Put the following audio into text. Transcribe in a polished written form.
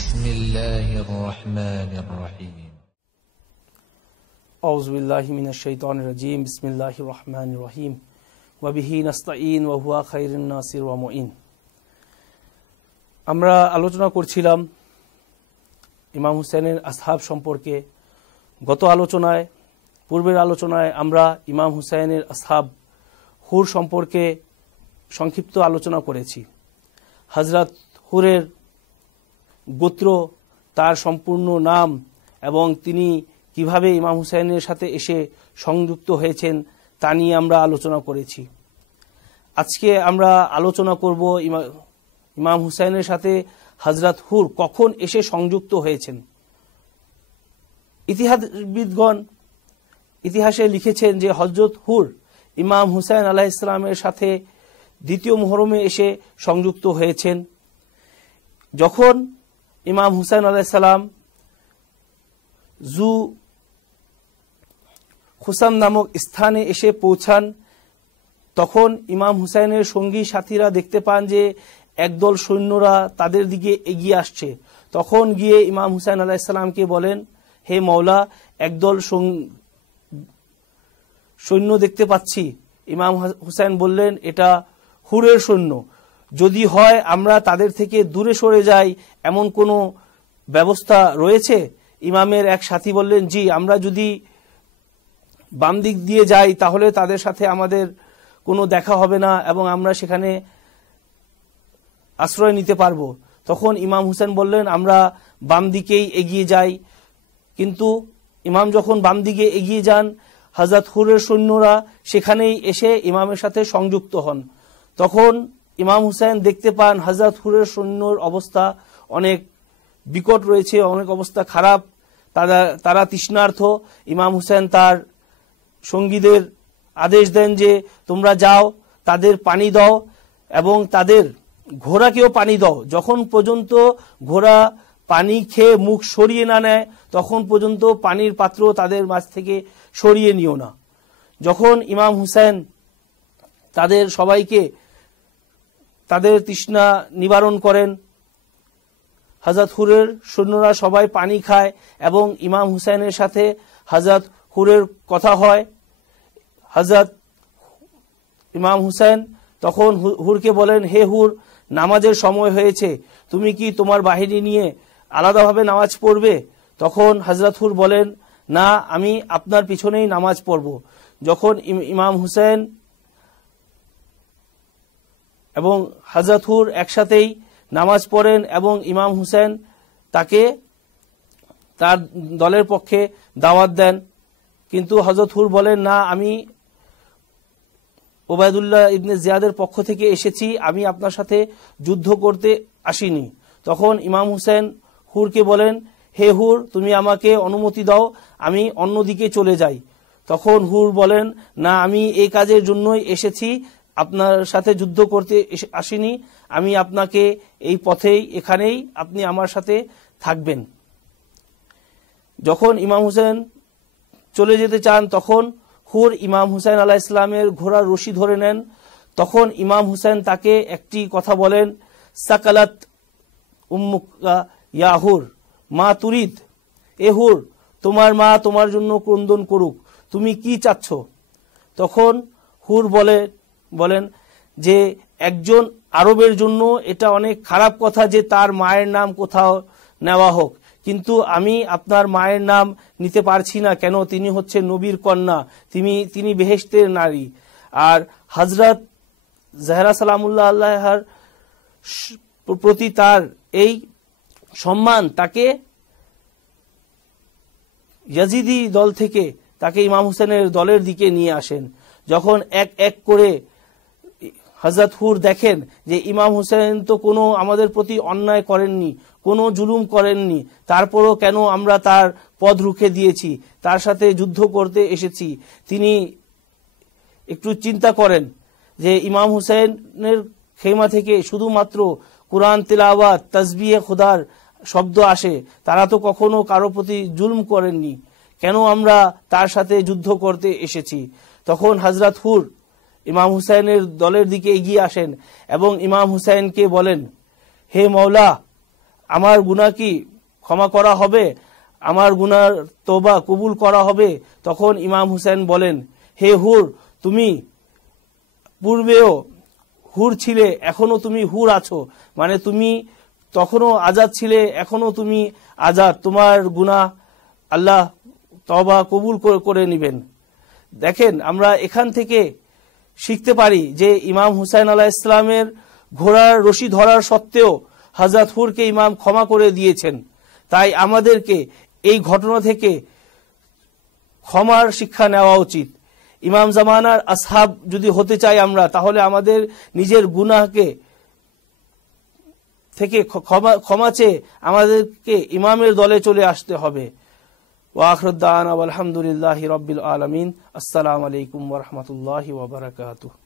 বিসমিল্লাহির রহমানির রহিম। আউযু বিল্লাহি মিনাশ শাইতানির রাজীম। বিসমিল্লাহির রহমানির রহিম। ওয়া বিহি নাস্তাঈন ওয়া হুয়া খায়রুন নাসির ওয়া মুঈন। আমরা আলোচনা করছিলাম ইমাম হুসাইনের আসহাব সম্পর্কে। পূর্বের আলোচনায় আমরা ইমাম হুসাইনের আসহাব হুর সম্পর্কে সংক্ষিপ্ত আলোচনা করেছি। হযরত হুরের গোত্র, তার সম্পূর্ণ নাম এবং তিনি কিভাবে ইমাম হুসাইনের সাথে এসে সংযুক্ত হয়েছেন তা নিয়ে আমরা আলোচনা করেছি। আজকে আমরা আলোচনা করব ইমাম হুসাইনের সাথে হযরত হুর কখন এসে সংযুক্ত হয়েছেন। ইতিহাসবিদগণ ইতিহাসে লিখেছেন যে হযরত হুর ইমাম হুসাইন আলাইহিস সালামের সাথে দ্বিতীয় মুহরমে এসে সংযুক্ত হয়েছেন। যখন ইমাম হুসাইন আলাইহিস সালাম জু খুসাম নামক স্থানে এসে পৌঁছান, তখন ইমাম হুসাইনের সঙ্গী সাথীরা দেখতে পান যে একদল সৈন্যরা তাদের দিকে এগিয়ে আসছে। তখন গিয়ে ইমাম হুসাইন আলাইহিস সালামকে বলেন, হে মাওলা, একদল সৈন্য দেখতে পাচ্ছি। ইমাম হুসাইন বললেন, এটা হুরের সৈন্য। যদি হয় আমরা তাদের থেকে দূরে সরে যাই, এমন কোনো ব্যবস্থা রয়েছে? ইমামের এক সাথী বললেন, জি, আমরা যদি বাম দিক দিয়ে যাই তাহলে তাদের সাথে আমাদের কোনো দেখা হবে না এবং আমরা সেখানে আশ্রয় নিতে পারবো। তখন ইমাম হুসাইন বললেন, আমরা বাম দিকেই এগিয়ে যাই। কিন্তু ইমাম যখন বাম দিকে এগিয়ে যান, হযরত হুরের সৈন্যরা সেখানেই এসে ইমামের সাথে সংযুক্ত হন। তখন ইমাম হুসাইন দেখতে পান হযরত হুরের সৈন্যর অবস্থা অনেক বিকট রয়েছে, অনেক অবস্থা খারাপ, তারা তৃষ্ণার্থ। ইমাম হুসাইন তার সঙ্গীদের আদেশ দেন যে তোমরা যাও, তাদের পানি দাও এবং তাদের ঘোড়াকেও পানি দাও। যখন পর্যন্ত ঘোড়া পানি খেয়ে মুখ সরিয়ে না নেয় তখন পর্যন্ত পানির পাত্র তাদের মাঝ থেকে সরিয়ে নিও না। যখন ইমাম হুসাইন তাদের সবাইকে তাদের তৃষ্ণা নিবারণ করেন, হযরত হুরের সৈন্যরা সবাই পানি খায় এবং ইমাম হুসাইনের সাথে হযরত হুরের কথা হয়। হযরত ইমাম হুসাইন তখন হুরকে বলেন, হে হুর, নামাজের সময় হয়েছে, তুমি কি তোমার বাহিনী নিয়ে আলাদাভাবে নামাজ পড়বে? তখন হযরত হুর বলেন, না, আমি আপনার পিছনেই নামাজ পড়ব। যখন ইমাম হুসাইন এবং হযরত হুর একসাথেই নামাজ পড়েন এবং ইমাম হুসাইন তাকে তার দলের পক্ষে দাওয়াত দেন। কিন্তু হযরত হুর বলেন, না, আমি ওবায়দুল্লাহ ইবনে জিয়াদের পক্ষ থেকে এসেছি, আমি আপনার সাথে যুদ্ধ করতে আসিনি। তখন ইমাম হুসাইন হুরকে বলেন, হে হুর, তুমি আমাকে অনুমতি দাও, আমি অন্যদিকে চলে যাই। তখন হুর বলেন, না, আমি এই কাজের জন্যই এসেছি, আপনার সাথে যুদ্ধ করতে আসিনি, আমি আপনাকে এই পথেই, এখানেই আপনি আমার সাথে থাকবেন। যখন ইমাম হুসাইন চলে যেতে চান তখন হুর ইমাম হুসাইন আলাইহিস সালামের ঘোড়ার রশি ধরে নেন। তখন ইমাম হুসাইন তাকে একটি কথা বলেন, সাকালাত উম্মুকা ইয়া হুর মা তুরিদ, এ হুর, তোমার মা তোমার জন্য ক্রন্দন করুক, তুমি কি চাচ্ছ? তখন হুর বলেন যে একজন আরবের জন্য এটা অনেক খারাপ কথা যে তার মায়ের নাম কোথাও নেওয়া হোক, কিন্তু আমি আপনার মায়ের নাম নিতে পারছি না। কেন? তিনি হচ্ছে নবীর কন্যা, তিনি বেহেশতের নারী। আর হযরত জাহরা সালামুল্লাহ আলাইহার প্রতি তার এই সম্মান তাকে ইয়াজিদি দল থেকে তাকে ইমাম হুসাইনের দলের দিকে নিয়ে আসেন। যখন এক এক করে হযরত হুর দেখেন যে ইমাম হুসাইন তো কোনো আমাদের প্রতি অন্যায় করেননি, কোনো জুলুম করেননি, তারপরও কেন আমরা তার পথ রুখে দিয়েছি, তার সাথে যুদ্ধ করতে এসেছি, তিনি একটু চিন্তা করেন যে ইমাম হুসাইনের খেমা থেকে শুধুমাত্র কুরআন তিলাওয়াত, তাসবিহে খুদার শব্দ আসে, তারা তো কখনো কারো প্রতি জুলম করেননি, কেন আমরা তার সাথে যুদ্ধ করতে এসেছি? তখন হযরত হুর ইমাম হুসাইনের দলের দিকে এগিয়ে আসেন এবং ইমাম হুসাইনকে বলেন, হে মাওলা, আমার গুনাহ কি ক্ষমা করা হবে, আমার গুনার তওবা কবুল করা হবে? তখন ইমাম হুসেন বলেন, হে হুর, তুমি পূর্বেও হুর ছিলে, এখনো তুমি হুর আছো, মানে তুমি তখনও আজাদ ছিলে, এখনো তুমি আজাদ, তোমার গুনাহ আল্লাহ তওবা কবুল করে নেবেন। দেখেন, আমরা এখান থেকে শিখতে পারি যে ইমাম হুসাইন আলাইহিস সালামের ঘোড়ার রশি ধরার সত্ত্বেও হযরত হুরকে ইমাম ক্ষমা করে দিয়েছেন। তাই আমাদেরকে এই ঘটনা থেকে ক্ষমার শিক্ষা নেওয়া উচিত। ইমাম জামানার আসহাব যদি হতে চাই আমরা, তাহলে আমাদের নিজের গুনাহকে থেকে ক্ষমা চেয়ে আমাদেরকে ইমামের দলে চলে আসতে হবে। ওয়া আখিরু দাওয়ানা আলহামদুলিল্লাহি রাব্বিল আলামিন। আসসালামু আলাইকুম ওয়া রাহমাতুল্লাহি ওয়া বারাকাতুহু।